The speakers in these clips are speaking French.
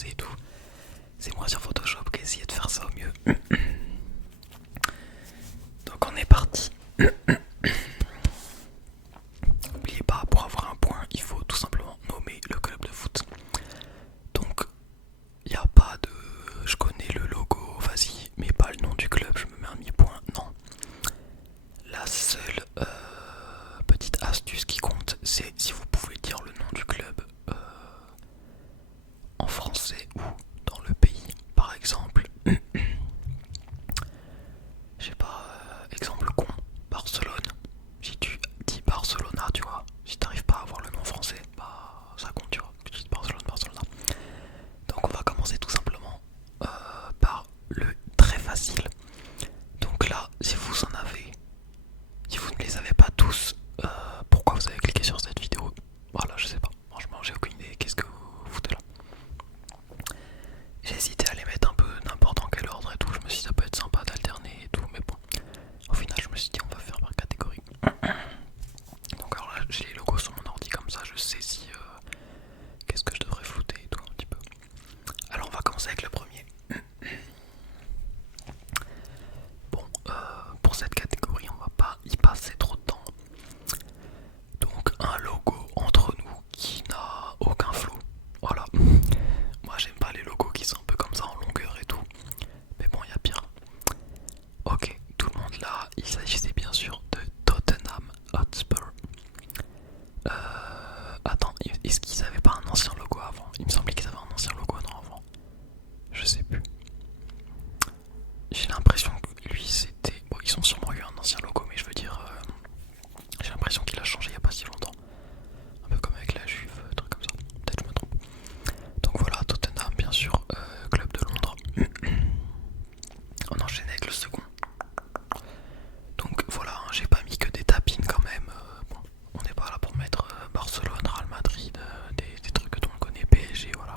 passer et tout. C'est moi sur Photoshop qui ai essayé de faire ça au mieux. Donc on est parti. N'oubliez pas, pour avoir un point, il faut tout simplement nommer le club de foot. Donc, il n'y a pas de je connais le logo, vas-y, mais pas le nom du club, je me mets un mi-point. Non. La seule petite astuce qui compte, c'est si vous pouvez dire le nom du club en français ou dans le pays. Par exemple, je sais pas, exemple con, Barcelone. Si tu dis Barcelona, tu vois, si t'arrives pas à avoir le nom français, bah ça compte, tu vois. Tu dis Barcelone, Barcelona. Donc on va commencer tout simplement par le très facile. Donc là, si vous en avez, si vous ne les avez pas tous, pourquoi vous avez cliqué sur cette vidéo? Voilà, je sais pas. Franchement, j'ai aucune idée. Qu'est-ce que vous foutez là? J'ai hésité à les mettre un peu n'importe en quel ordre et tout. Je me suis dit ça peut être sympa d'alterner et tout, mais bon. Au final, je me suis dit on va faire par catégorie. Donc alors là, j'ai les logos sur mon ordi comme ça, je sais si qu'est-ce que je devrais flouter et tout un petit peu. Alors on va commencer avec le premier. Bon, pour cette catégorie, on va pas y passer trop de temps. Donc un logo entre nous qui n'a aucun flow. Voilà. Moi j'aime pas les logos qui sont un peu comme ça en longueur et tout. Mais bon, il y a pire. Ok, tout le monde là, il s'agissait bien sûr de Tottenham Hotspur. Attends, est-ce qu'ils avaient pas un ancien logo avant? Il me semblait qu'ils avaient un ancien logo non avant. Je sais plus. J'ai l'impression que lui c'était... Bon, ils ont sûrement eu un ancien logo, mais je veux dire... j'ai l'impression qu'il a changé il y a pas si longtemps. Un peu comme avec la Juve, truc comme ça. Peut-être je me trompe. Donc voilà, Tottenham bien sûr, club de Londres. On enchaîne avec le second. Donc voilà, hein, j'ai pas mis que des tapines quand même. Bon, on n'est pas là pour mettre Barcelone, Real Madrid, des trucs que tout le monde connaît, PSG, voilà.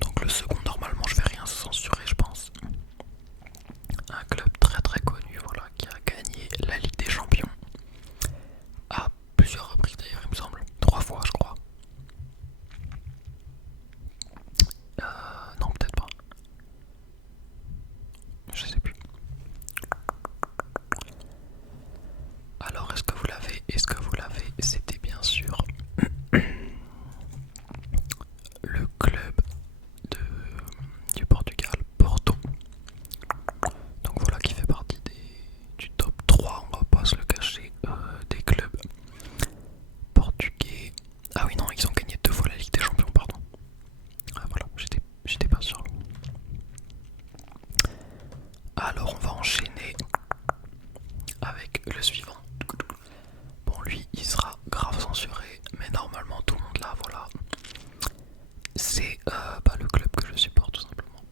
Donc le second, normalement, je vais rien censurer, je pense. Un club très très connu, voilà, qui a gagné la Ligue des Champions à plusieurs reprises d'ailleurs, il me semble, 3 fois, je crois. Non, peut-être pas. Je sais plus. Alors, est-ce que vous l'avez? Est-ce que vous l'avez? C'était bien sûr le club de, du Portugal, Porto. Donc voilà qui fait partie du top 3, on va pas se le cacher, des clubs portugais. Ah oui non, ils ont gagné 2 fois la Ligue des Champions, pardon. Ah voilà, j'étais pas sûr. Alors on va enchaîner avec le suivant. Bon lui il sera grave censuré, mais normalement tout le monde là, voilà. C'est le club que je supporte tout simplement.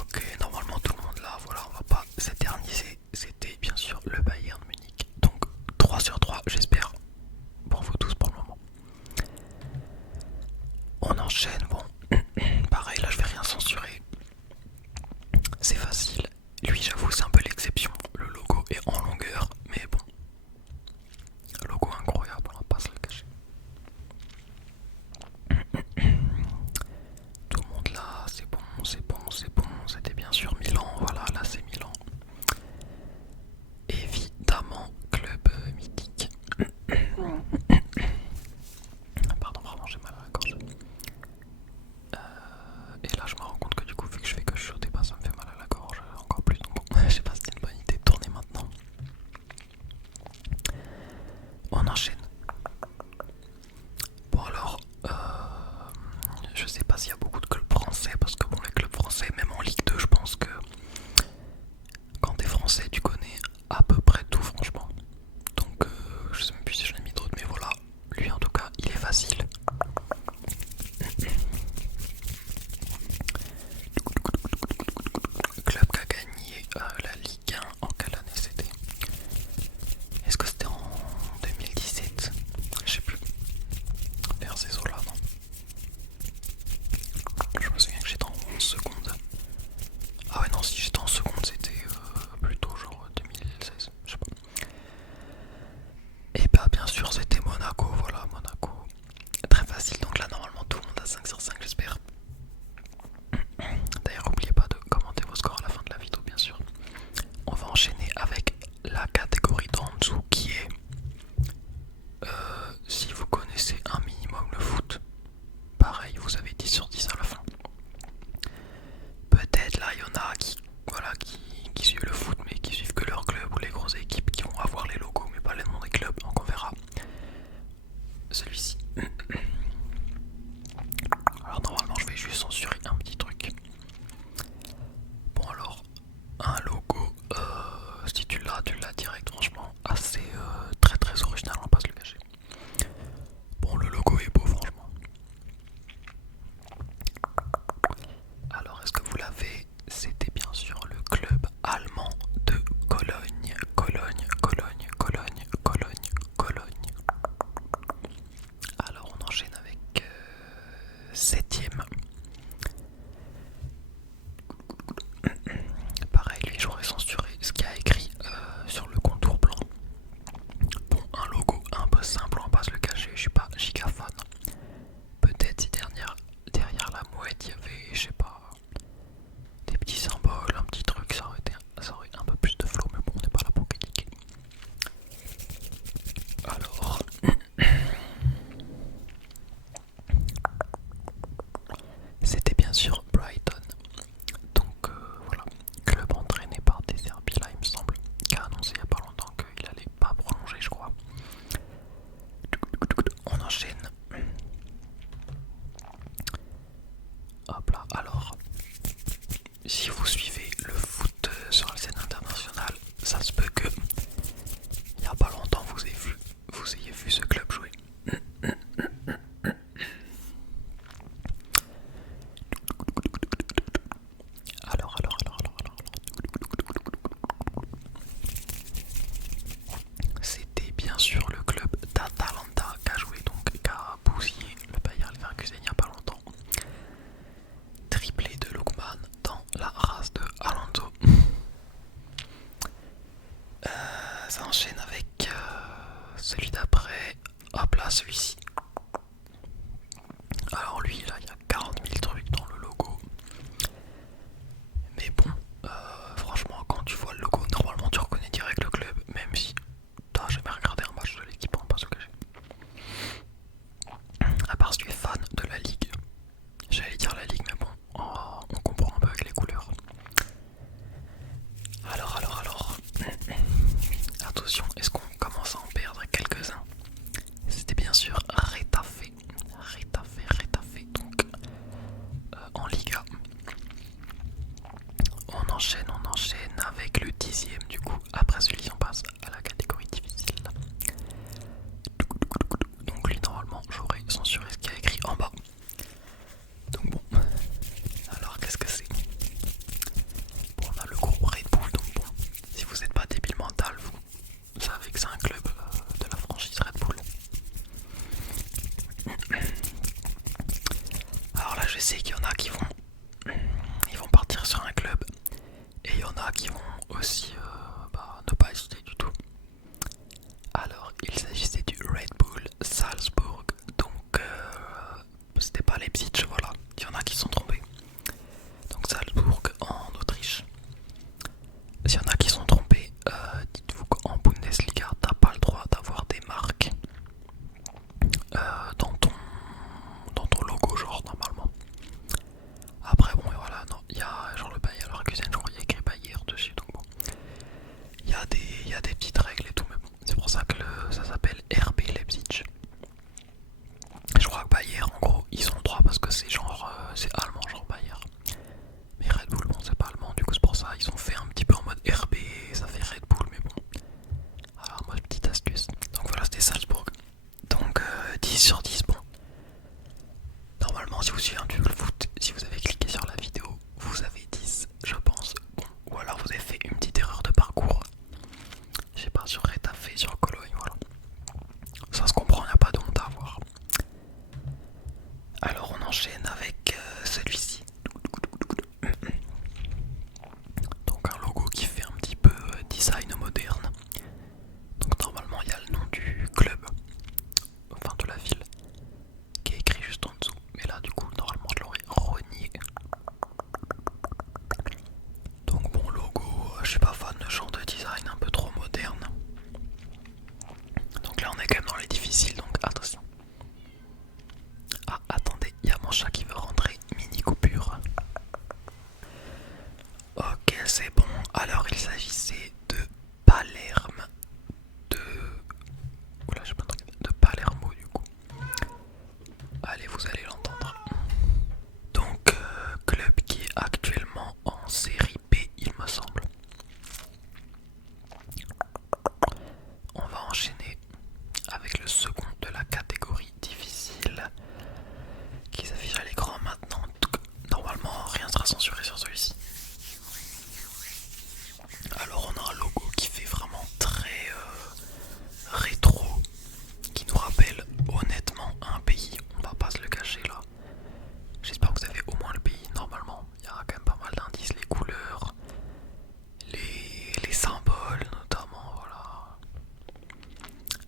Ok, normalement tout le monde là, voilà, on va pas s'éterniser. C'était bien sûr le Bayern Munich. Donc 3 sur 3, j'espère, pour vous tous pour le moment. On enchaîne, bon, pareil là je vais rien censurer. C'est facile. Lui j'avoue c'est un peu l'exception. Le logo est en longueur, mais bon. Logo incroyable, on va pas se le cacher. Tout le monde là, c'est bon, c'est bon, c'est bon. C'était bien sûr Milan, voilà, là c'est Milan. Évidemment, club mythique. Pardon, vraiment j'ai mal à la gorge. Et là je me rends compte que du coup vu que je fais que chuchoter, bah ça me fait mal à la gorge encore plus. Donc bon, je sais pas si c'était une bonne idée de tourner maintenant. On enchaîne. Bon alors, je sais pas s'il y a beaucoup de clubs français, parce que bon les clubs français, même en Ligue 2, je pense que quand t'es français tu connais à peu près tout franchement. Donc je sais même plus si je l'ai mis d'autres, mais voilà, lui en tout cas il est facile. Club qui a gagné la Ligue 1 en quelle année c'était? Est-ce que c'était en 2017? Je sais plus. Vers ces eaux là, non? Je me souviens que j'étais en seconde. Ah ouais non, si j'étais en seconde c'était plutôt genre 2016, je sais pas. Et bah bien sûr c'était Monaco, voilà Monaco. Très facile. 5 sur 5 j'espère. D'ailleurs n'oubliez pas de commenter vos scores à la fin de la vidéo bien sûr. On va enchaîner avec la catégorie d'en dessous qui est si vous connaissez un minimum le foot. Pareil, vous avez 10 sur 10 à la fin. Peut-être là il y en a qui suivent le foot mais qui suivent que leur club ou les grosses équipes qui vont avoir les logos mais pas les noms des clubs, donc on verra. Celui-ci. Alors normalement je vais juste censurer un petit truc. Bon alors, un logo, si tu l'as direct franchement, assez très très original, on va pas se le cacher. Bon le logo est beau franchement. Alors est-ce que vous l'avez? C'était bien sûr le club allemand de Cologne. Cologne, Cologne, Cologne, Cologne, Cologne. Alors on enchaîne avec 7ème. Pareil, lui j'aurais censuré ce qu'il y a écrit sur le contour blanc. Bon, un logo un peu simple, on va pas se le cacher, je suis pas giga fan. Peut-être si derrière la mouette il y avait, je sais pas, des petits symboles, un petit truc, ça aurait un peu plus de flow, mais bon, on n'est pas là pour critiquer. Alors, c'était bien sûr Brighton. Donc voilà, club entraîné par des Serbes là, il me semble, qui a annoncé il n'y a pas longtemps qu'il allait pas prolonger, je crois. On enchaîne. Hop là, alors, si vous suivez le foot sur la scène internationale, ça se peut que il n'y a pas longtemps vous ayez vu ce club jouer. Alors. C'était bien sûr le club d'Atalanta qui a joué, donc qui a bousillé le Bayer Leverkusen il n'y a pas longtemps. Triplé de Lookman dans la race de Alonso. Ça enchaîne avec celui d'après. Hop là, celui-ci. Alors lui, là, il y a 40 000 trucs dans le logo. Mais bon, franchement, quand tu vois le logo, normalement tu reconnais direct le club, même si t'as jamais regardé un match de l'équipe, on va pas se cacher. À part si tu es fan de la Ligue. J'allais dire la Ligue, mais bon, on comprend un peu avec les couleurs. Alors. Attention, est-ce qu'on commence à en perdre quelques-uns? C'était bien sûr difficile, donc attention. Ah, attendez, il y a mon chat qui veut rentrer. Mini coupure. Ok, c'est bon. Alors, il s'agissait de Palerme. De... Oula, j'ai pas entendu. De Palermo, du coup. Allez, vous allez l'entendre. Donc, club qui est actuellement en série B, il me semble. On va enchaîner avec le second de la catégorie difficile qui s'affiche à l'écran maintenant. Normalement, rien ne sera censuré sur celui-ci. Alors, on a un logo qui fait vraiment très rétro, qui nous rappelle honnêtement un pays. On va pas se le cacher là. J'espère que vous avez au moins le pays. Normalement, il y aura quand même pas mal d'indices, les couleurs, les symboles notamment, voilà.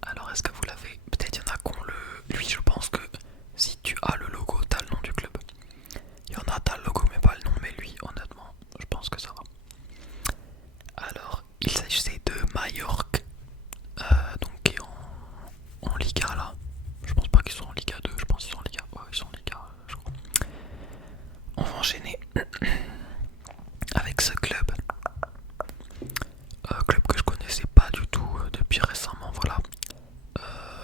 Alors est-ce que vous l'avez? Peut-être il y en a qu'on le... Lui je pense que si tu as le logo, t'as le nom du club. Il y en a, t'as le logo mais pas le nom, mais lui honnêtement, je pense que ça va. Alors il s'agissait de Majorque, donc qui est en Liga là. Je pense pas qu'ils sont en Liga 2, je pense qu'ils sont en Liga... Ouais, ils sont en Liga, je crois. On va enchaîner avec ce club. Club que je connaissais pas du tout depuis récemment, voilà.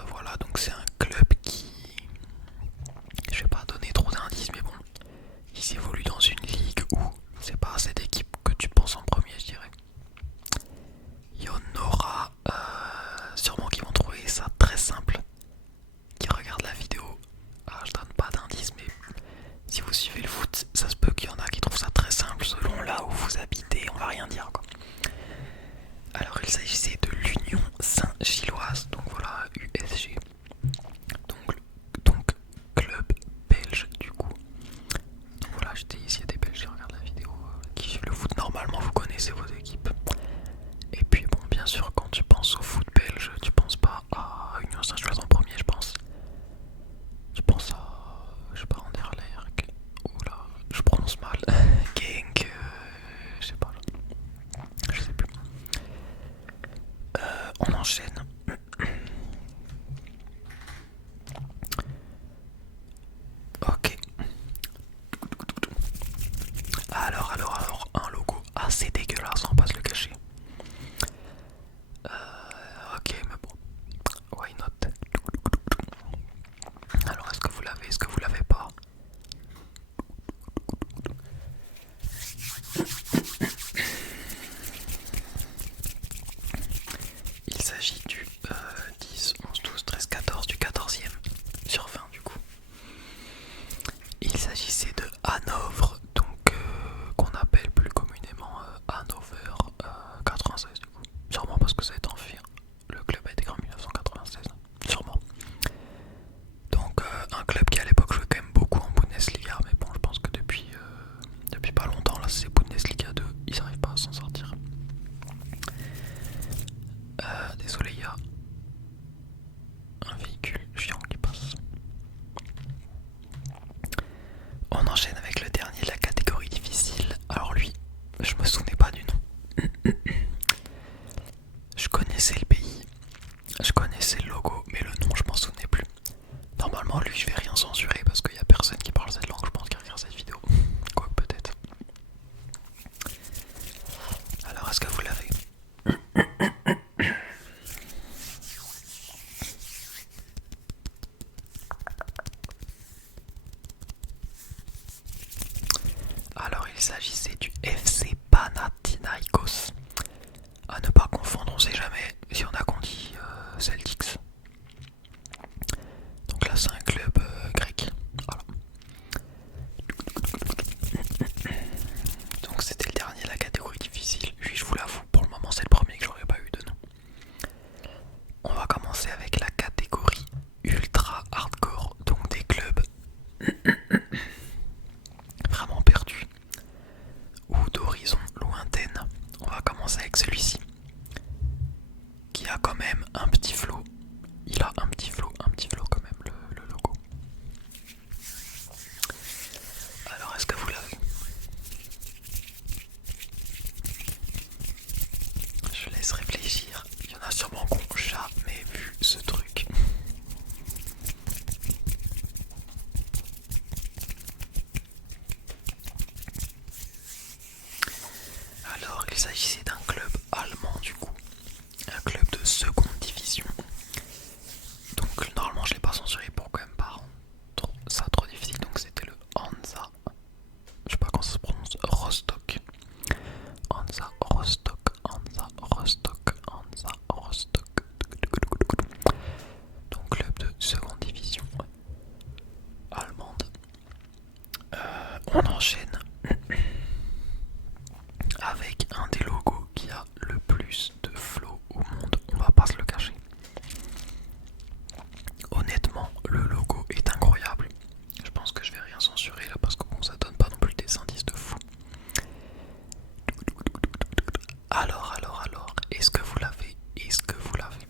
Voilà, donc c'est un club qui... Je vais pas donner trop d'indices, mais bon, il évolue dans une ligue où c'est pas cette équipe que tu penses en premier, je dirais. Il y en aura sûrement qui vont trouver ça très simple, qui regardent la vidéo. Ah, je donne pas d'indices, mais si vous suivez le foot, ça se peut qu'il y en a qui trouvent ça très simple selon là où vous habitez, on va rien dire quoi. Alors il s'agissait de l'Union Saint-Gilloise, donc voilà, USG. Donc club belge du coup. Donc voilà, j'étais ici, il y a des Belges qui regardent la vidéo, qui suivent le foot. Normalement vous connaissez vos équipes. Et puis bon, bien sûr quand tu penses au foot belge, tu penses pas à Union Saint-Gilloise en premier, je pense. Tu penses à... je sais pas, Anderlecht. Oula, je prononce mal. Genk, je sais pas là. Je sais plus. On enchaîne. Ok. Alors, un logo assez dégueulasse, on va pas se le cacher. Ok, mais bon, why not? Alors, est-ce que vous l'avez, est-ce que vous l'avez pas? Il s'agit du 10, 11, 12, 13, 14, du 14e sur 20 du coup. Il s'agissait de Hanovre, donc qu'on appelle plus communément Hannover 96 du coup. Sûrement parce que ça a été en fait. Le club a été créé en 1996, sûrement. Donc un club qui à l'époque jouait quand même beaucoup en Bundesliga, mais bon je pense que depuis pas longtemps là c'est Bundesliga 2, ils n'arrivent pas à s'en sortir. Désolé, il y a un véhicule chiant qui passe. On enchaîne avec le dernier de la catégorie difficile. Alors lui, je me souvenais pas du nom. Je connaissais le pays, je connaissais le logo, mais le nom je m'en souvenais plus. Normalement lui je vais rien censurer parce qu'il y a personne qui parle cette langue, je pense, qui regarde cette vidéo. Quoique peut-être. Alors est-ce que vous l'avez? Alors il s'agissait du FC Panathinaikos. À ne pas confondre, on sait jamais si on a qu'on dit Celtics. Donc là c'est un club grec. Voilà. Donc c'était le dernier de la catégorie difficile. Lui je vous l'avoue, pour le moment c'est le premier que j'aurais pas eu de nom. On va commencer avec la catégorie ultra hardcore, donc des clubs vraiment perdus ou d'horizons lointaines. On va commencer avec celui-ci qui a quand même un petit flow. Il a un petit flow quand même le logo. Alors est-ce que vous l'avez? Je laisse réfléchir. Il y en a sûrement qui n'ont jamais vu ce truc. On enchaîne avec un des logos qui a le plus de flow au monde, on va pas se le cacher. Honnêtement, le logo est incroyable. Je pense que je vais rien censurer là parce que bon, ça donne pas non plus des indices de fou. Alors, est-ce que vous l'avez? Est-ce que vous l'avez?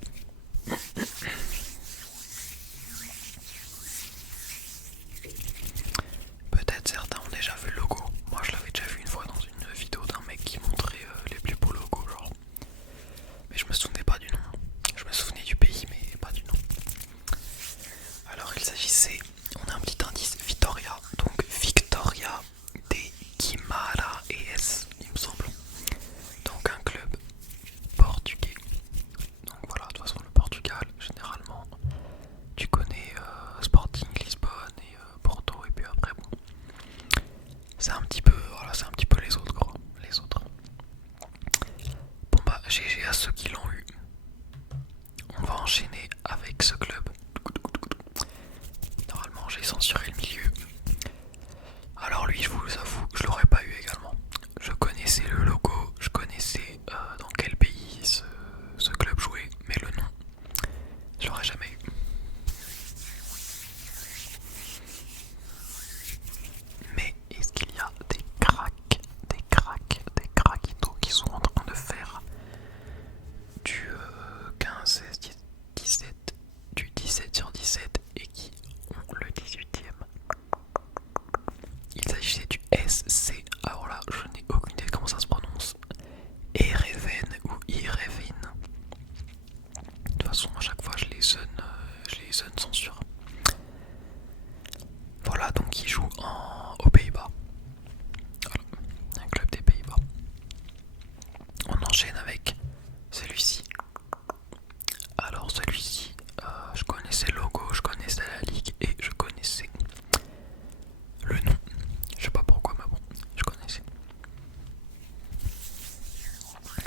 Peut-être certains ont déjà vu le logo. Moi je l'avais déjà vu une fois dans une vidéo d'un mec qui montrait les plus beaux logos genre. Mais je me souvenais pas du nom. Je me souvenais du pays mais pas du nom. Alors il s'agissait, on a un petit indice, Vitoria. Donc Victoria de Guimarães, il me semble. Donc un club portugais. Donc voilà, de toute façon le Portugal, généralement, tu connais Sporting Lisbonne et Porto et puis après bon. C'est un petit peu, voilà, c'est un petit peu les autres quoi, les autres. Bon bah GG à ceux qui l'ont eu. On va enchaîner avec ce club. Normalement j'ai censuré le milieu. Alors lui je vous avoue, je l'aurais pas eu également. Je connaissais le logo, je connaissais dans quel pays ce club jouait, mais le nom, je l'aurais jamais eu. Mais est-ce qu'il y a des craquitos qui sont en train de faire du 15, 16, 17, du 17 sur 17 et qui ont le 18ème? Il s'agissait du SC, alors là je n'ai aucune idée de comment ça se prononce. Ereven ou Irevin. De toute façon à chaque fois je les zone censure. Voilà, donc il joue aux Pays-Bas. Voilà, un club des Pays-Bas. On enchaîne avec celui-ci. Alors celui-ci, je connaissais le logo, je connaissais la ligue et je connaissais le nom. Je sais pas pourquoi mais bon, je connaissais.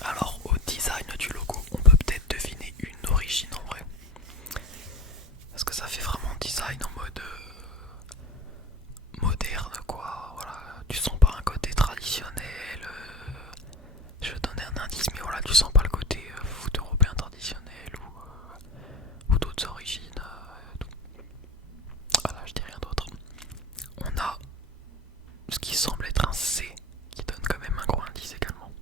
Alors au design du logo, on peut peut-être deviner une origine en vrai. Parce que ça fait vraiment design en mode moderne quoi, voilà, tu sens pas un côté traditionnel, je vais donner un indice mais voilà, tu sens pas le côté foot européen traditionnel ou d'autres origines, tout. Voilà, je dis rien d'autre. On a ce qui semble être un C qui donne quand même un gros indice également.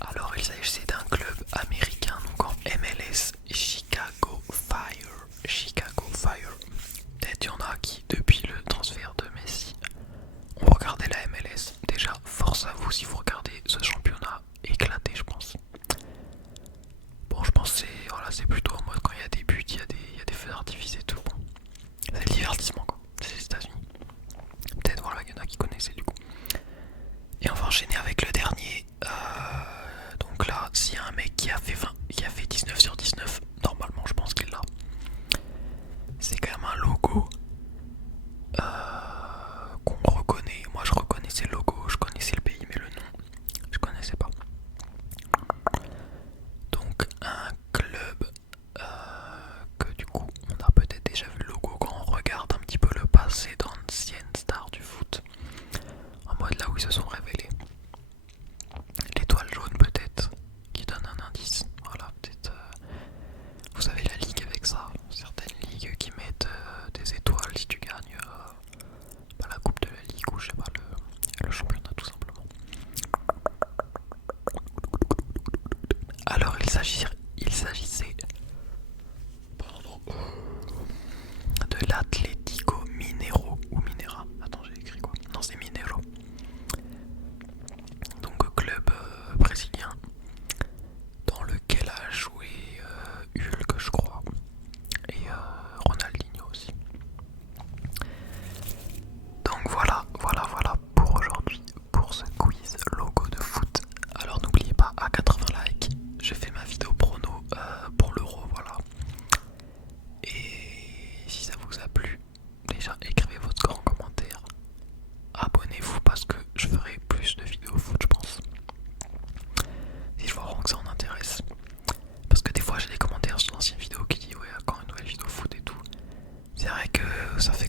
Alors il s'agissait d'un club américain donc en MLS, Chicago Fire. Chicago Fire. Peut-être il y en a qui depuis le transfert de Messi ont regardé la MLS. Déjà force à vous si vous regardez ce championnat éclaté je pense. Bon je pense que c'est plutôt en mode quand il y a des buts, il y a des feux d'artifice et tout. Bon. C'est le divertissement quoi, c'est les États-Unis. Peut-être voilà, il y en a qui connaissaient du coup. Et on va enchaîner avec le dernier. Donc là, s'il y a un mec qui a fait 19 sur 19, normalement je pense qu'il l'a. C'est quand même un logo qu'on reconnaît. Moi je reconnaissais le logo, je connaissais le pays, mais le nom, je connaissais pas. Donc un club que du coup on a peut-être déjà vu le logo quand on regarde un petit peu le passé d'anciennes stars du foot. En mode là où ils se sont révélés. L'étoile jaune peut-être, qui donne un indice. Voilà, peut-être vous avez la ligue avec ça. Certaines ligues qui mettent des étoiles si tu gagnes la coupe de la ligue ou je sais pas le championnat tout simplement. Alors il s'agissait de l'Atlético Mineiro ou Minera. Attends, j'ai écrit quoi? Non, c'est Mineiro. Donc club brésilien dans lequel a joué Hulk je crois et Ronaldinho aussi. Donc voilà pour aujourd'hui, pour ce quiz logo de foot. Alors n'oubliez pas, à 80 likes, je fais ma vidéo prono pour l'euro, voilà. Et si ça vous a plu, déjà écrivez votre score en commentaire. Abonnez-vous parce que je ferai plus de vidéos foot je pense. Si je vois vraiment que ça en intéresse. Parce que des fois j'ai des commentaires sur l'ancienne vidéo qui disent ouais quand une nouvelle vidéo foot et tout. C'est vrai que ça fait